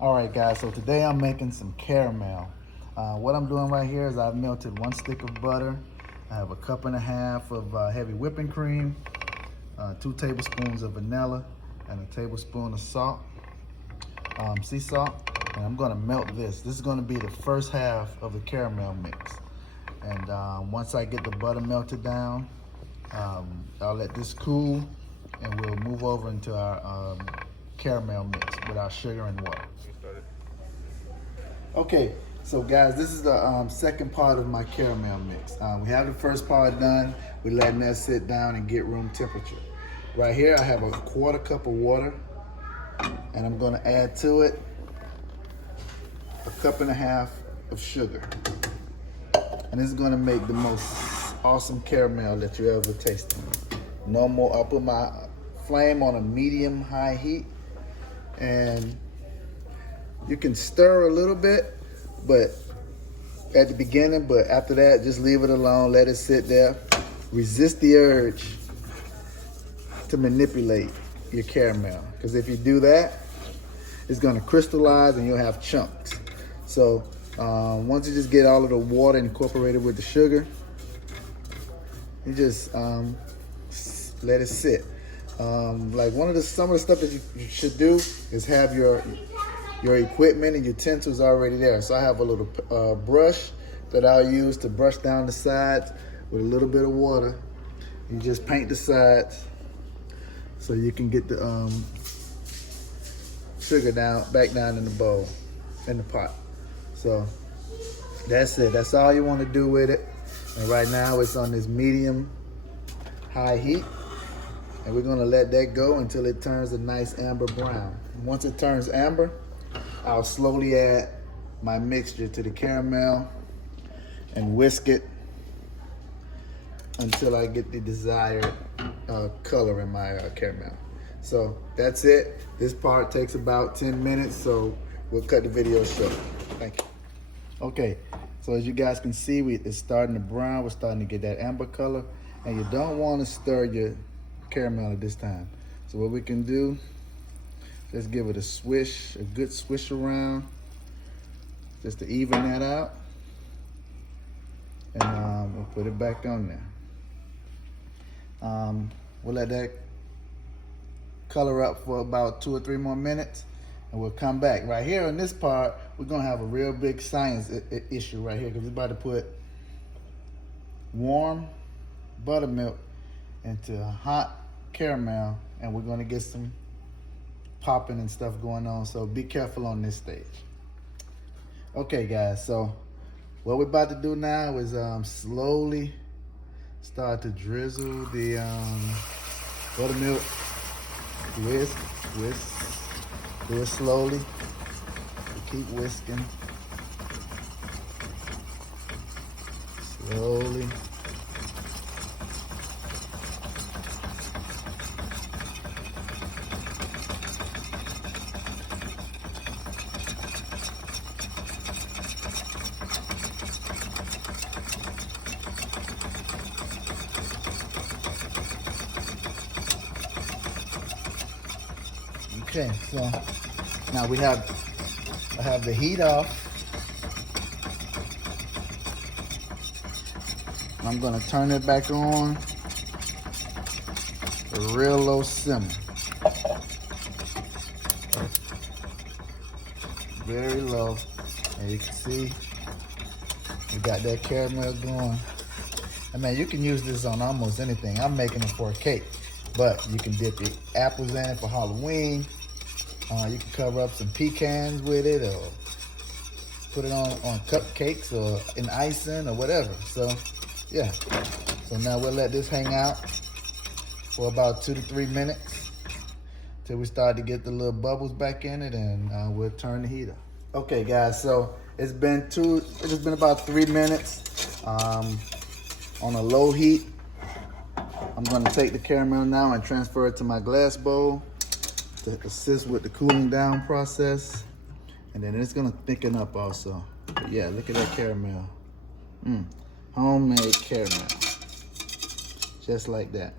All right, guys, so today I'm making some caramel. What I'm doing right here is I've melted 1 stick of butter. I have a 1.5 cups of heavy whipping cream, 2 tablespoons of vanilla, and a tablespoon of salt, sea salt. And I'm gonna melt this. This is gonna be the first half of the caramel mix. And once I get the butter melted down, I'll let this cool and we'll move over into our caramel mix with our sugar and water. Okay, so guys, this is the second part of my caramel mix. We have the first part done. We're letting that sit down and get room temperature. Right here, I have a 1/4 cup of water, and I'm gonna add to it a 1.5 cups of sugar. And this is gonna make the most awesome caramel that you ever tasted. No more, I'll put my flame on a medium-high heat, and you can stir a little bit, but at the beginning, but after that, just leave it alone, let it sit there. Resist the urge to manipulate your caramel, because if you do that, it's gonna crystallize and you'll have chunks. So once you just get all of the water incorporated with the sugar, you just let it sit. Like some of the stuff that you should do is have your equipment and utensils already there. So I have a little brush that I'll use to brush down the sides with a little bit of water. You just paint the sides so you can get the sugar back down in the bowl, in the pot. So that's it. That's all you want to do with it. And right now it's on this medium high heat. And we're gonna let that go until it turns a nice amber brown. Once it turns amber, I'll slowly add my mixture to the caramel and whisk it until I get the desired color in my caramel. So that's it. This part takes about 10 minutes, so we'll cut the video short. Thank you. Okay, so as you guys can see, it's starting to brown. We're starting to get that amber color, and you don't want to stir your caramel at this time. So what we can do, just give it a swish, a good swish around, just to even that out. And we'll put it back on there. We'll let that color up for about 2 or 3 more minutes, and we'll come back. Right here on this part, we're gonna have a real big science issue right here, because we're about to put warm buttermilk into a hot caramel, and we're gonna get some popping and stuff going on, so be careful on this stage. Okay guys, so what we're about to do now is slowly start to drizzle the buttermilk. Whisk, do it slowly. Keep whisking. Slowly. Okay, so now I have the heat off. I'm gonna turn it back on a real low simmer. Very low. And you can see we got that caramel going. I mean, you can use this on almost anything. I'm making it for a cake, but you can dip your apples in it for Halloween. You can cover up some pecans with it, or put it on cupcakes or in icing or whatever. So yeah, so now we'll let this hang out for about 2 to 3 minutes till we start to get the little bubbles back in it, and we'll turn the heat up. Okay guys, so it's been about 3 minutes on a low heat. I'm gonna take the caramel now and transfer it to my glass bowl to assist with the cooling down process. And then it's gonna thicken up also. But yeah, look at that caramel. Homemade caramel. Just like that.